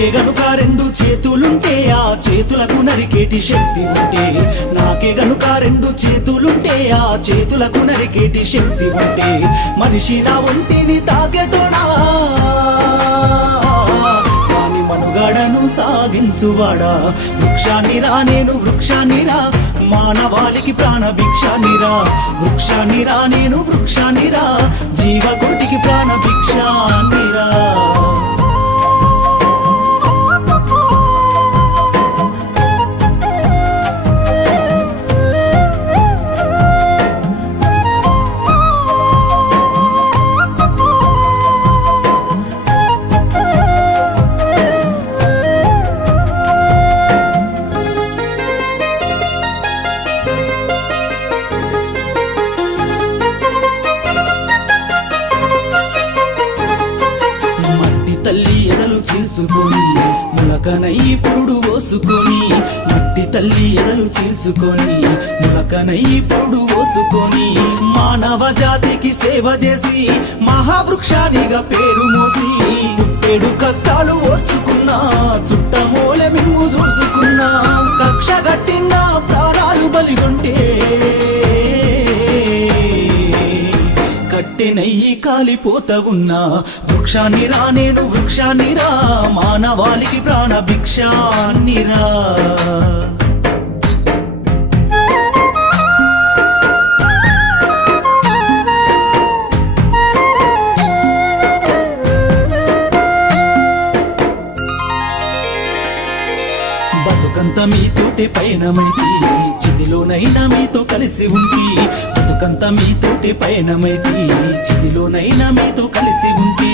నాకే గనుక రెండు చేతులుంటే ఆ చేతులకు నరికేటి శక్తి ఉంటే, నాకే గనుక రెండు చేతులుంటే ఆ చేతులకు నరికేటి శక్తి ఉంటే, మనిషి నా ఒంటిని తాకెటోడా వాని మనుగడను సాగించువాడా. వృక్షాన్నిరా నేను వృక్షాన్నిరా, మానవాళికి ప్రాణ భిక్షాన్నిరా. వృక్షాన్నిరా నేను వృక్షాన్నిరా, జీవకోటికి ప్రాణ భిక్షాన్నిరా. తల్లి ఎదలు చీల్చుకొని ములకనై పురుడు పోసుకొని, మట్టి తల్లి ఎదలు చీల్చుకొని ములకనై పురుడు పోసుకొని, మానవ జాతికి సేవ చేసి మహావృక్షానిగా పేరు మోసి, పుట్టేడు కష్టాలు ఓర్చుకున్నా చుట్టమూలె మిమ్ము చూసుకున్నా, కక్ష గట్టిన ప్రాణాలు బలిగొంటే కట్టెనయ్యి కాలిపోత ఉన్నా. వృక్షాన్నిరా నేను వృక్షాన్నిరా, మానవాళికి ప్రాణ భిక్షాన్నిరా. బతుకంత మీతోటి పయనమైతి, చిదిలోనైనా మీతో కలిసి ఉంటి. బతుకంత మీతోటి పయనమైతి, చిదిలోనైనా మీతో కలిసి ఉంటి.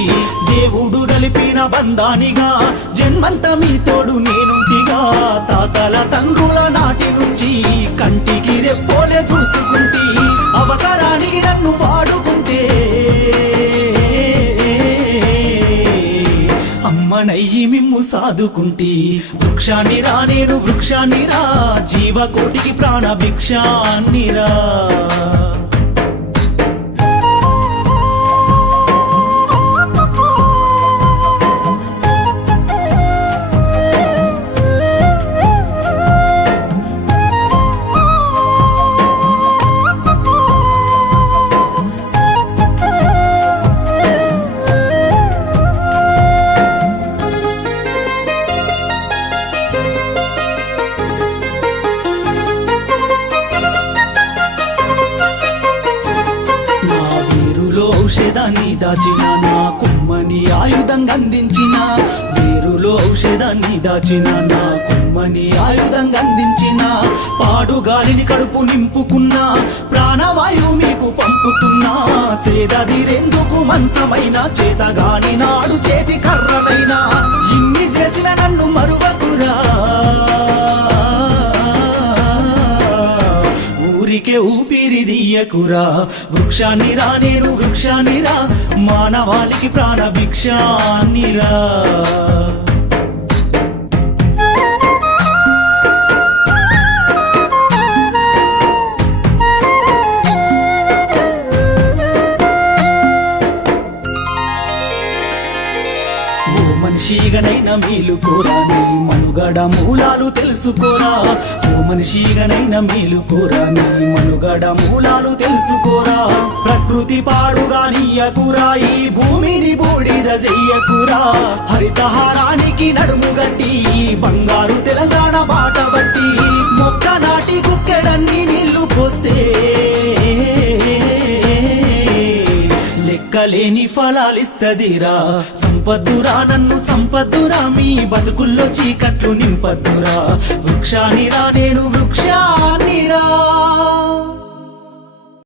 దేవుడు కలిపిన బంధానిగా జన్మంతా మీతోడు నేనుంటిగా. తాతల తండ్రుల నాటి నుంచి కంటికి రెప్పోలే చూసుకుంటి, అవసరానికి నన్ను వాడుకుంటే అమ్మనయ్యి మిమ్ము సాదుకుంటి. వృక్షాన్నిరా నేను వృక్షాన్నిరా, జీవకోటికి ప్రాణ భిక్షాన్నిరా. ఔషధాన్ని దాచిన నా కుమ్మని ఆయుధంగా అందించిన, వేరులో ఔషధాన్ని దాచిన నా కుమ్మని ఆయుధంగా అందించిన, పాడుగాలిని కడుపు నింపుకున్నా ప్రాణవాయువు మీకు పంపుతున్నా. సేదదిరెందుకు మంచమైన చేతగాని నాడు చేతి కర్రనైనా, ఇన్ని చేసిన నన్ను మరువకురా. ఊరికే ఊపిరిదియ్యకురా. వృక్షాన్నిరా నేను వృక్షాన్నిరా, మానవాళికి ప్రాణ భిక్షాన్నిరా. మనిషిగనైనా మేలుకోరా, నీ మనుగడ మూలాలు తెలుసుకోరా. ఓ మనిషిగనైనా మేలుకోరా, నీ మనుగడ మూలాలు తెలుసుకోరా. ప్రకృతి పాడుగా నీయకురా, ఈ భూమిని బూడిద చెయ్యకురా. హరితహారానికి నడుము గట్టి బంగారు తెలంగాణ బాట బట్టి, మొక్క నాటి కుక్కెడన్ని నీళ్లు పోస్తే లెక్కలేని ఫలాలిస్తదిరా. సంపద్దురా నన్ను సంపద్దురా, మీ బతుకుల్లో చీకట్లు నింపద్దురా. వృక్షాన్నిరా నేను వృక్షాన్నిరా.